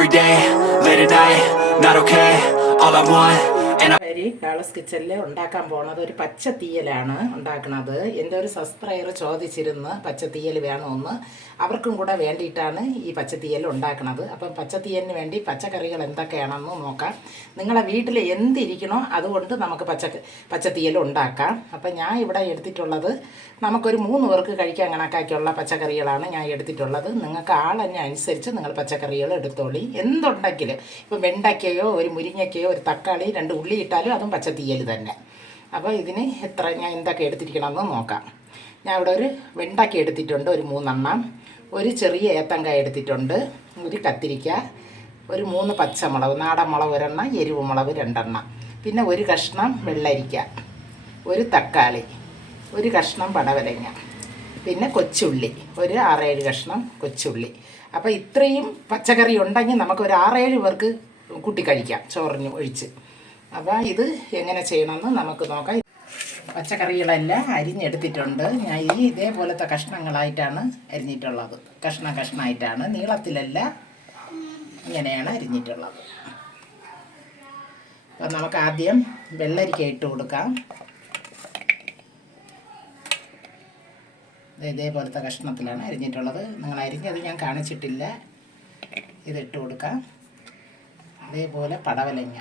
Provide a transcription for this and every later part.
every day, late at night, not okay. All I want, and I Dallas കിച്ചണിൽ ഉണ്ടാക്കാൻ പോണത് ഒരു പച്ച തീയലാണ് ഉണ്ടാക്കുന്നത്. എൻ്റെ ഒരു സബ്സ്ക്രൈബർ ചോദിച്ചിരുന്ന് പച്ച തീയൽ വേണമെന്ന്. അവർക്കും കൂടെ വേണ്ടിയിട്ടാണ് ഈ പച്ച തീയൽ ഉണ്ടാക്കുന്നത്. അപ്പം പച്ച തീയലിന് വേണ്ടി പച്ചക്കറികൾ എന്തൊക്കെയാണെന്ന് നോക്കാം. നിങ്ങളെ വീട്ടിൽ എന്തിരിക്കണോ അതുകൊണ്ട് നമുക്ക് പച്ച തീയൽ ഉണ്ടാക്കാം. അപ്പം ഞാൻ ഇവിടെ എടുത്തിട്ടുള്ളത് നമുക്കൊരു 3 പേർക്ക് കഴിക്കാൻ കണക്കാക്കിയുള്ള പച്ചക്കറികളാണ് ഞാൻ എടുത്തിട്ടുള്ളത്. നിങ്ങൾക്ക് ആളെന്നെ അനുസരിച്ച് നിങ്ങൾ പച്ചക്കറികൾ എടുത്തോളി. എന്തുണ്ടെങ്കിലും ഇപ്പം വെണ്ടയ്ക്കയോ ഒരു മുരിങ്ങയ്ക്കയോ ഒരു തക്കാളി 2 ഉള്ളി ഇട്ടാലും അതും പച്ച തീയൽ തന്നെ. അപ്പോൾ ഇതിന് ഞാൻ എന്തൊക്കെ എടുത്തിരിക്കണമെന്ന് നോക്കാം. ഞാൻ ഇവിടെ ഒരു വെണ്ടയ്ക്ക എടുത്തിട്ടുണ്ട്, ഒരു 3 എണ്ണം. ഒരു ചെറിയ ഏത്തങ്കായ എടുത്തിട്ടുണ്ട്, ഒരു കത്തിരിക്ക, ഒരു 3 പച്ചമുളക്, നാടൻ മുളക് 1 എണ്ണം, എരിവ് മുളക് 2 എണ്ണം, പിന്നെ ഒരു കഷ്ണം വെള്ളരിക്ക, ഒരു തക്കാളി, ഒരു കഷ്ണം പടവലങ്ങ, പിന്നെ കൊച്ചുള്ളി, ഒരു 6-7 കഷ്ണം കൊച്ചുള്ളി. അപ്പോൾ ഇത്രയും പച്ചക്കറി ഉണ്ടെങ്കിൽ നമുക്ക് ഒരു 6-7 പേർക്ക് കൂട്ടി കഴിക്കാം ചോറിന് ഒഴിച്ച്. അപ്പോൾ ഇത് എങ്ങനെ ചെയ്യണമെന്ന് നമുക്ക് നോക്കാം. പച്ചക്കറികളെല്ലാം അരിഞ്ഞെടുത്തിട്ടുണ്ട്. ഞാൻ ഇതേപോലത്തെ കഷ്ണങ്ങളായിട്ടാണ് അരിഞ്ഞിട്ടുള്ളത്. കഷ്ണമായിട്ടാണ്, നീളത്തിലല്ല, ഇങ്ങനെയാണ് അരിഞ്ഞിട്ടുള്ളത്. അപ്പം നമുക്ക് ആദ്യം വെള്ളരിക്ക ഇട്ട് കൊടുക്കാം. ഇതേപോലത്തെ കഷ്ണത്തിലാണ് അരിഞ്ഞിട്ടുള്ളത്. നിങ്ങൾ അരിഞ്ഞത് ഞാൻ കാണിച്ചിട്ടില്ല. ഇതിട്ട് കൊടുക്കാം. അതേപോലെ പടവലങ്ങ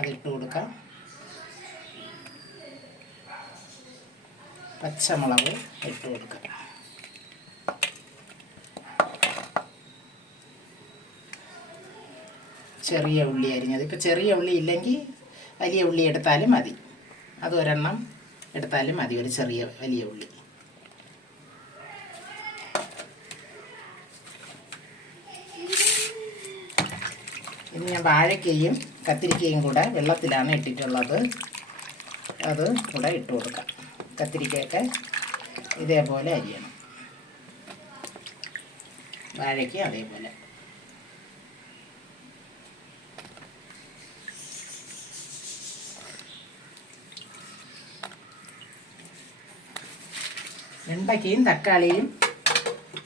അതിട്ട് കൊടുക്കാം. പച്ചമുളക് ഇട്ട് കൊടുക്കാം. ചെറിയ ഉള്ളി അരിഞ്ഞത്, ഇപ്പോൾ ചെറിയ ഉള്ളി ഇല്ലെങ്കിൽ വലിയ ഉള്ളി എടുത്താലും മതി. അത് 1 എണ്ണം എടുത്താലും മതി, ഒരു വലിയ ഉള്ളി. ഇനി ഞാൻ വാഴയ്ക്കയും കത്തിരിക്കയും കൂടെ വെള്ളത്തിലാണ് ഇട്ടിട്ടുള്ളത്. അത് കൂടെ ഇട്ട് കൊടുക്കാം. കത്തിരിക്കയൊക്കെ ഇതേപോലെ അരിയണം, വാഴയ്ക്ക അതേപോലെ. വെണ്ടയ്ക്കയും തക്കാളിയും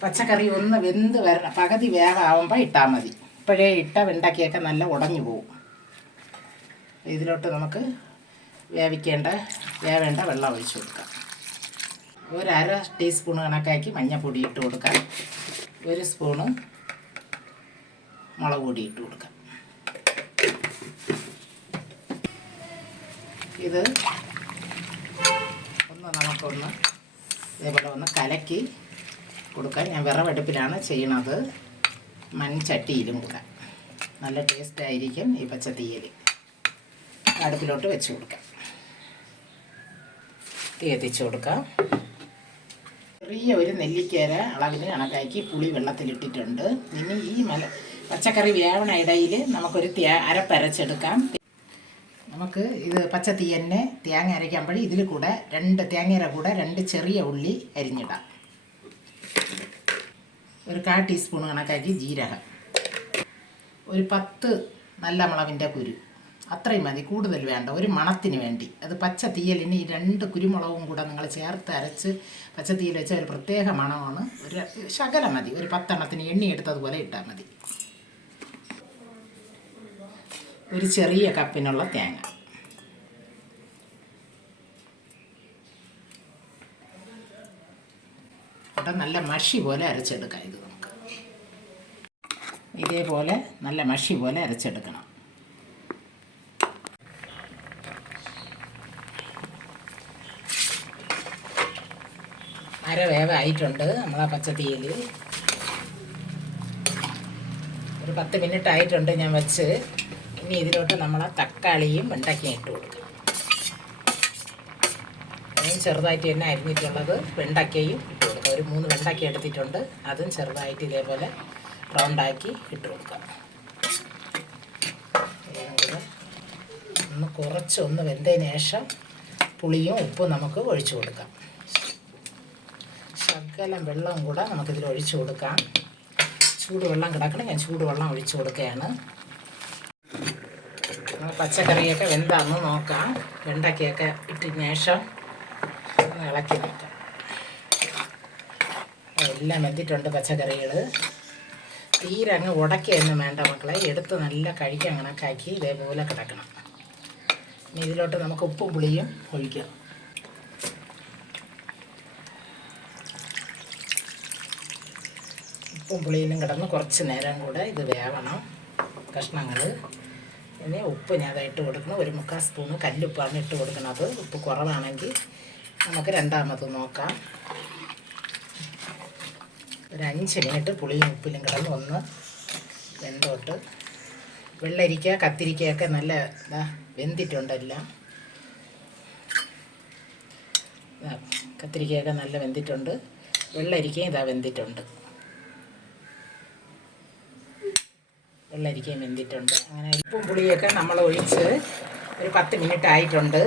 പച്ചക്കറിയും ഒന്ന് വെന്ത് വരണം, പകുതി വേവാകുമ്പോൾ ഇട്ടാൽ മതി. ഇപ്പോഴേ ഇട്ട വെണ്ടയ്ക്കയൊക്കെ നല്ല ഉടഞ്ഞു പോകും. ഇതിലോട്ട് നമുക്ക് വേവേണ്ട വെള്ളം ഒഴിച്ച് കൊടുക്കാം. ഒരു 1/2 ടീസ്പൂൺ കണക്കാക്കി മഞ്ഞൾപ്പൊടി ഇട്ട് കൊടുക്കാം. 1 സ്പൂണ് മുളക് പൊടി ഇട്ട് കൊടുക്കാം. ഇത് നമുക്കൊന്ന് ഇതേപോലെ ഒന്ന് കലക്കി കൊടുക്കാം. ഞാൻ വിറവടുപ്പിലാണ് ചെയ്യണത്, മൺചട്ടിയിലും കൂടെ. നല്ല ടേസ്റ്റ് ആയിരിക്കും ഈ പച്ച തീയൽ. അടുപ്പിലോട്ട് വെച്ച് കൊടുക്കാം. തീ എത്തിച്ച് കൊടുക്കാം. ചെറിയ ഒരു നെല്ലിക്കേര അളവിന് കണക്കാക്കി പുളി വെള്ളത്തിലിട്ടിട്ടുണ്ട്. ഇനി ഈ പച്ചക്കറി വേവണ ഇടയിൽ നമുക്കൊരു അരപ്പരച്ചെടുക്കാം. നമുക്ക് ഇത് പച്ച തീയലിനെ തേങ്ങ അരയ്ക്കുമ്പോൾ ഇതിൽ കൂടെ 2 തേങ്ങയുടെ കൂടെ 2 ചെറിയ ഉള്ളി അരിഞ്ഞിടാം. ഒരു 1/4 ടീസ്പൂൺ കണക്കാക്കി ജീരകം, ഒരു 10 നല്ല മുളകിൻ്റെ കുരു, അത്രയും മതി, കൂടുതൽ വേണ്ട, ഒരു മണത്തിന് വേണ്ടി. അത് പച്ച തീയലിന് ഈ 2 കുരുമുളകും കൂടെ നിങ്ങൾ ചേർത്ത് അരച്ച് പച്ച തീയൽ വെച്ചാൽ ഒരു പ്രത്യേക മണമാണ്. ഒരു ശകലം മതി, ഒരു 10 എണ്ണത്തിന് എണ്ണി എടുത്തതുപോലെ ഇട്ടാൽ മതി. ഒരു ചെറിയ കപ്പിനുള്ള തേങ്ങ, അപ്പം നല്ല മഷി പോലെ അരച്ചെടുക്കാം. ഇത് നമുക്ക് ഇതേപോലെ നല്ല മഷി പോലെ അരച്ചെടുക്കണം. വേവായിട്ടുണ്ട് നമ്മളാ പച്ച തീയൽ. ഒരു 10 മിനിറ്റ് ആയിട്ടുണ്ട് ഞാൻ വെച്ച്. ഇനി ഇതിലോട്ട് നമ്മളെ തക്കാളിയും വെണ്ടയ്ക്കയും ഇട്ട് കൊടുക്കാം. ചെറുതായിട്ട് തന്നെ അരിഞ്ഞിട്ടുള്ളത് വെണ്ടയ്ക്കയും ഇട്ട് കൊടുക്കാം. ഒരു 3 വെണ്ടയ്ക്ക എടുത്തിട്ടുണ്ട്, അതും ചെറുതായിട്ട് ഇതേപോലെ റൗണ്ടാക്കി ഇട്ട് കൊടുക്കാം. കുറച്ചൊന്ന് വെന്തതിന് ശേഷം പുളിയും ഉപ്പും നമുക്ക് ഒഴിച്ചു കൊടുക്കാം. ശകലം വെള്ളം കൂടെ നമുക്കിതിൽ ഒഴിച്ചു കൊടുക്കാം. ചൂടുവെള്ളം കിടക്കണം, ഞാൻ ചൂടുവെള്ളം ഒഴിച്ചു കൊടുക്കുകയാണ്. പച്ചക്കറിയൊക്കെ വെന്താന്ന് നോക്കാം. വെണ്ടയ്ക്കയൊക്കെ ഇട്ടതിന് ശേഷം ഇളക്കി നോക്കാം. എല്ലാം വെന്തിട്ടുണ്ട് പച്ചക്കറികൾ. തീരെ അങ്ങ് ഉടക്കൊന്നും വേണ്ട മക്കളെ, എടുത്ത് നല്ല കഴിക്കാൻ കണക്കാക്കി ഇതേപോലെ കിടക്കണം. ഇനി ഇതിലോട്ട് നമുക്ക് ഉപ്പും പുളിയും ഒഴിക്കാം. ഉപ്പും പുളിയിലും കിടന്ന് കുറച്ച് നേരം കൂടെ ഇത് വേവണം കഷ്ണങ്ങൾ. ഇനി ഉപ്പ് ഞാൻ ഇട്ട് കൊടുക്കണം. 1/4 സ്പൂണ് കല്ലുപ്പാണ് ഇട്ട് കൊടുക്കുന്നത്. ഉപ്പ് കുറവാണെങ്കിൽ നമുക്ക് രണ്ടാമത് നോക്കാം. ഒരു 5 മിനിറ്റ് പുളിയും ഉപ്പിലും കിടന്ന് ഒന്ന് വെന്തോട്ട്. വെള്ളരിക്ക കത്തിരിക്കയൊക്കെ നല്ല വെന്തിട്ടുണ്ടെല്ലാം. കത്തിരിക്കയൊക്കെ നല്ല വെന്തിട്ടുണ്ട്. വെള്ളരിക്കയും വെന്തിട്ടുണ്ട്. വെള്ളരിക്കയും വെന്തിട്ടുണ്ട്. അങ്ങനെ ഉപ്പും പുളിയൊക്കെ നമ്മൾ ഒഴിച്ച് ഒരു 10 മിനിറ്റ് ആയിട്ടുണ്ട്.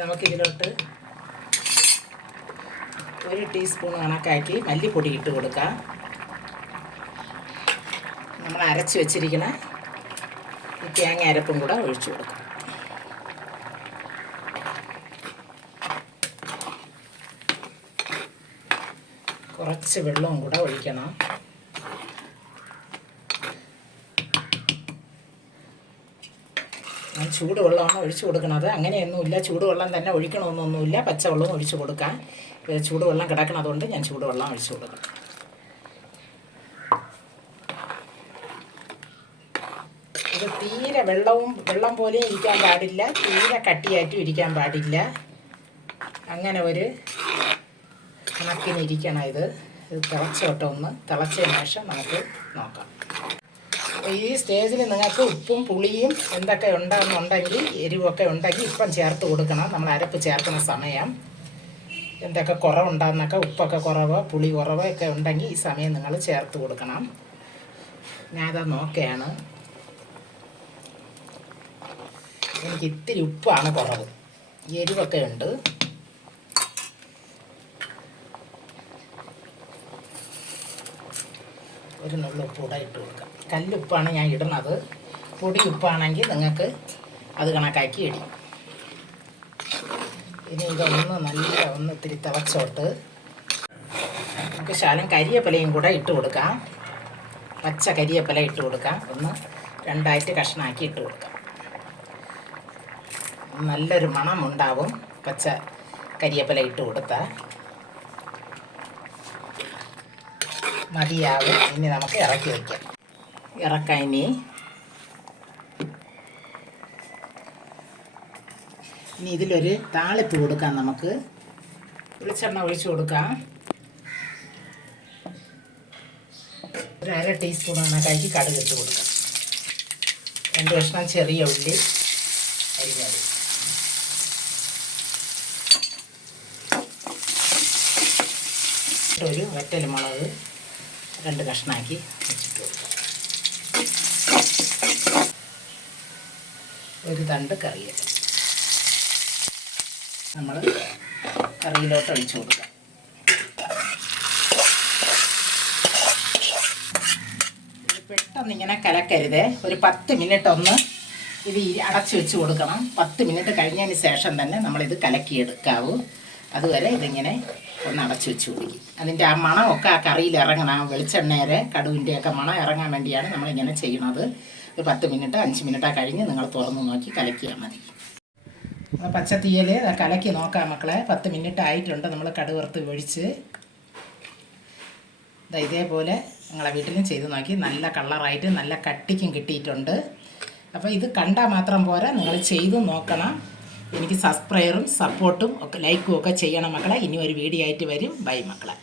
നമുക്കിതിലോട്ട് 1 ടീസ്പൂൺ കണക്കാക്കി മല്ലിപ്പൊടി ഇട്ട് കൊടുക്കാം. നമ്മൾ അരച്ച് വെച്ചിരിക്കുന്ന ഈ തേങ്ങ അരപ്പും കൂടെ ഒഴിച്ചു കൊടുക്കാം. കുറച്ച് വെള്ളവും കൂടെ ഒഴിക്കണം. ഞാൻ ചൂടുവെള്ളമാണ് ഒഴിച്ചു കൊടുക്കുന്നത്. അങ്ങനെയൊന്നുമില്ല, ചൂടുവെള്ളം തന്നെ ഒഴിക്കണമെന്നൊന്നുമില്ല. പച്ചവെള്ളവും ഒഴിച്ചു കൊടുക്കാം. ചൂടുവെള്ളം കിടക്കണതുകൊണ്ട് ഞാൻ ചൂടുവെള്ളം ഒഴിച്ചു കൊടുക്കാം. ഇത് തീരെ വെള്ളം പോലെ ഇരിക്കാൻ പാടില്ല, തീരെ കട്ടിയായിട്ടും ഇരിക്കാൻ പാടില്ല. അങ്ങനെ ഒരു കണക്കിനിരിക്കണം. ഇത് തിളച്ചോട്ടൊന്ന് തിളച്ചതിന് ശേഷം നമുക്ക് നോക്കാം. ഈ സ്റ്റേജിൽ നിങ്ങൾക്ക് ഉപ്പും പുളിയും എന്തൊക്കെ ഉണ്ടെന്നുണ്ടെങ്കിൽ എരിവൊക്കെ ഉണ്ടെങ്കിൽ ഇപ്പം ചേർത്ത് കൊടുക്കണം. നമ്മൾ അരപ്പ് ചേർക്കുന്ന സമയം എന്തൊക്കെ കുറവുണ്ടെന്നൊക്കെ, ഉപ്പൊക്കെ കുറവോ പുളി കുറവോ ഒക്കെ ഉണ്ടെങ്കിൽ ഈ സമയം നിങ്ങൾ ചേർത്ത് കൊടുക്കണം. ഞാനത് നോക്കുകയാണ്. എനിക്ക് ഇത്തിരി ഉപ്പാണ് കുറവ്, എരിവൊക്കെ ഉണ്ട്. ഒരു നുള്ളു ഉപ്പ് കൂടെ ഇട്ട് കൊടുക്കാം. കല്ലുപ്പാണ് ഞാൻ ഇടുന്നത്. പൊടി ഉപ്പാണെങ്കിൽ നിങ്ങൾക്ക് അത് കണക്കാക്കി ഇടി. ഇനി ഇതൊന്ന് ഇത്തിരി തിളച്ചോട്ട് നമുക്ക് ശകലം കരിയേപ്പിലയും കൂടെ ഇട്ട് കൊടുക്കാം. പച്ച കരിയേപ്പില ഇട്ട് കൊടുക്കാം. ഒന്ന് 2 കഷ്ണമാക്കി ഇട്ട് കൊടുക്കാം. നല്ലൊരു മണം ഉണ്ടാവും പച്ച കരിയേപ്പില ഇട്ട് കൊടുത്താൽ. മതിയാവും. ഇനി നമുക്ക് ഇറക്കി വയ്ക്കാം. ഇറക്കാം. ഇനി ഇതിലൊരു താളിപ്പ് കൊടുക്കാം. നമുക്ക് വെളിച്ചെണ്ണ ഒഴിച്ചു കൊടുക്കാം. ഒരു 1/2 ടീസ്പൂൺ കണക്കാക്കി കടുക് ഇട്ട് കൊടുക്കാം. 2 കഷ്ണം ചെറിയ ഉള്ളി അരിഞ്ഞത്, ഒരു വറ്റൽമുളക് 2 കഷ്ണമാക്കി വെച്ചിട്ട് കൊടുക്കാം. ഒരു തണ്ട് കറിവേപ്പില നമ്മൾ കറിയിലോട്ട് ഒഴിച്ചു കൊടുക്കാം. പെട്ടെന്ന് ഇങ്ങനെ കലക്കരുത്. ഒരു 10 മിനിറ്റ് ഒന്ന് ഇത് അടച്ചു വെച്ച് കൊടുക്കണം. 10 മിനിറ്റ് കഴിഞ്ഞതിന് ശേഷം തന്നെ നമ്മളിത് കലക്കിയെടുക്കാവൂ. അതുവരെ ഇതിങ്ങനെ ഒന്ന് അടച്ചു വെച്ച് കൊടുക്കും. അതിൻ്റെ ആ മണമൊക്കെ ആ കറിയിൽ ഇറങ്ങണം. വെളിച്ചെണ്ണയുടെ കടുവിൻ്റെയൊക്കെ മണം ഇറങ്ങാൻ വേണ്ടിയാണ് നമ്മളിങ്ങനെ ചെയ്യുന്നത്. ഒരു 10 മിനിറ്റ് 5 മിനിറ്റ് കഴിഞ്ഞ് നിങ്ങൾ തുറന്ന് നോക്കി കലക്കിയാൽ മതി. പച്ചത്തീയൽ കലക്കി നോക്കാം മക്കളെ. 10 മിനിറ്റ് ആയിട്ടുണ്ട്. നമ്മൾ കടുവറുത്ത് ഒഴിച്ച് ഇതേപോലെ നിങ്ങളെ വീട്ടിലും ചെയ്ത് നോക്കി. നല്ല കളറായിട്ട് നല്ല കട്ടിക്കും കിട്ടിയിട്ടുണ്ട്. അപ്പോൾ ഇത് കണ്ടാൽ മാത്രം പോരാ, നിങ്ങൾ ചെയ്ത് നോക്കണം. എനിക്ക് സബ്സ്ക്രൈബറും സപ്പോർട്ടും ഒക്കെ ലൈക്കും ഒക്കെ ചെയ്യണം മക്കളെ. ഇനി ഒരു വീഡിയോ ആയിട്ട് വരും. ബൈ മക്കളെ.